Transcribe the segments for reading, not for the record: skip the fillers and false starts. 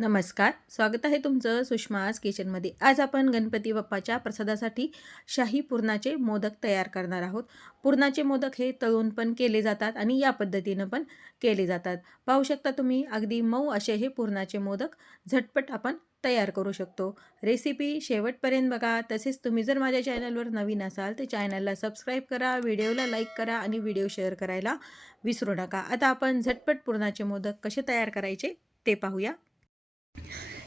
नमस्कार, स्वागत आहे तुमचं सुषमाज किचनमध्ये। आज आपण गणपती बाप्पाच्या प्रसादासाठी शाही पुरणाचे मोदक तयार करणार आहोत। पुरणाचे मोदक हे तळून पण केले जातात आणि या पद्धतीनं पण केले जातात। पाहू शकता तुम्ही अगदी मऊ असे हे पुरणाचे मोदक झटपट आपण तयार करू शकतो। रेसिपी शेवटपर्यंत बघा। तसेच तुम्ही जर माझ्या चॅनलवर नवीन असाल तर चॅनलला सबस्क्राईब करा, व्हिडिओला लाईक करा आणि व्हिडिओ शेअर करायला विसरू नका। आता आपण झटपट पुरणाचे मोदक कसे तयार करायचे ते पाहूया।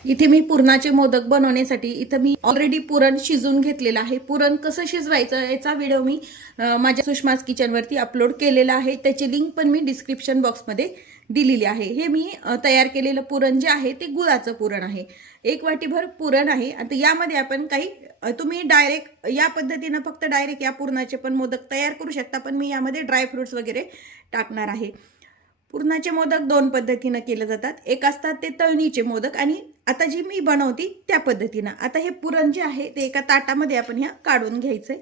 इथे मी पुरणाचे मोदक बनवण्यासाठी इथे मी ऑलरेडी पुरण शिजून घेतलेलं आहे। पुरण कसं शिजवायचं याचा व्हिडिओ मी माझ्या सुषमाज किचनवरती अपलोड केलेला आहे। त्याची लिंक पण मी डिस्क्रिप्शन बॉक्समध्ये दिलेली आहे। हे मी तयार केलेलं पुरण जे आहे ते गुळाचं पुरण आहे। 1 वाटीभर पुरण आहे। आता यामध्ये आपण काही तुम्ही डायरेक्ट या पद्धतीने फक्त डायरेक्ट या पुरणाचे पण मोदक तयार करू शकता, पण मी यामध्ये ड्राय फ्रूट्स वगैरे टाकणार आहे। पुरणाचे मोदक 2 पद्धतीने केले जातात। एक असतात ते तळणीचे मोदक आणि आता जी मी बनवती त्या पद्धतीने। आता हे पुरण जे आहे ते एका ताटामध्ये आपण ह्या काढून घ्यायचे।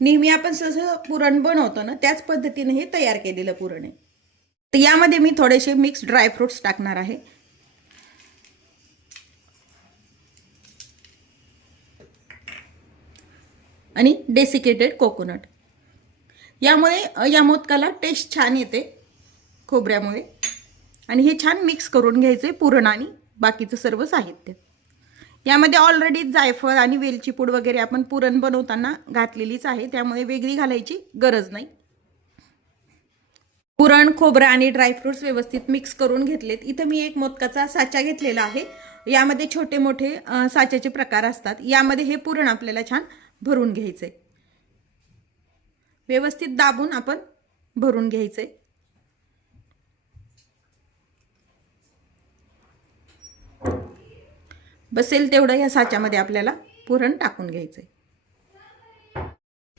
नेहमी आपण जसं पुरण बनवतो ना त्याच पद्धतीने हे तयार केलेलं पुरण आहे। तर यामध्ये मी थोडेसे मिक्स ड्राय फ्रूट्स टाकणार आहे। आणि डेसिकेटेड कोकोनट। यामुळे या मोदकाला टेस्ट छान येते खोबऱ्यामुळे। आणि हे छान मिक्स करून घ्यायचे पुरण आणि बाकीचं सर्व साहित्य। यामध्ये ऑलरेडी जायफळ आणि वेलची पूड वगैरे आपण पुरण बनवताना घातलेलीच आहे, त्यामुळे वेगळी घालायची गरज नाही। पुरण, खोबरं आणि ड्रायफ्रुट्स व्यवस्थित मिक्स करून घेतलेत। इथे मी एक मोदकाचा साचा घेतलेला आहे। यामध्ये छोटे मोठे साच्याचे प्रकार असतात। यामध्ये हे पुरण आपल्याला छान भरून घ्यायचे। व्यवस्थित दाबून आपण भरून घ्यायचे। बसेल तेवढं या साच्यामध्ये आपल्याला पुरण टाकून घ्यायचे।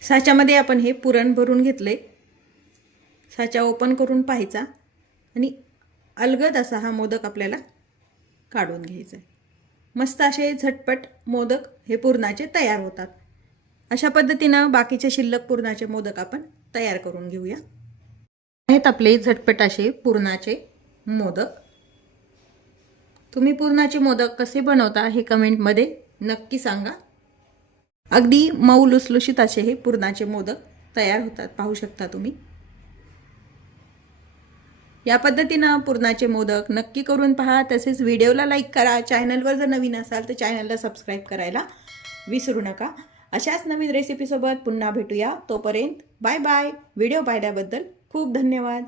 साच्यामध्ये आपण हे पुरण भरून घेतले। साचा ओपन करून पाहायचा आणि अलगद असा हा मोदक आपल्याला काढून घ्यायचा। मस्त असे झटपट मोदक हे पुरणाचे तयार होतात। अशा पद्धतीने बाकीचे शिल्लक पुरणाचे मोदक आपण तयार करून घेऊया। आहेत आपले झटपट असे पुरणाचे मोदक। तुम्ही पुरणाचे मोदक कसे बनवता हे कमेंटमध्ये नक्की सांगा। अगदी मऊ लुसलुशीत असे हे पुरणाचे मोदक तयार होतात, पाहू शकता तुम्ही। या पद्धतीने पुरणाचे मोदक नक्की करून पहा। तसेच व्हिडिओला लाईक करा। चॅनलवर जर नवीन असाल तर चॅनलला सबस्क्राईब करायला विसरू नका। अशाच नवीन रेसिपी सोबत पुन्हा भेटूया। तोपर्यंत बाय बाय। व्हिडिओ पाहिल्याबद्दल खूप धन्यवाद।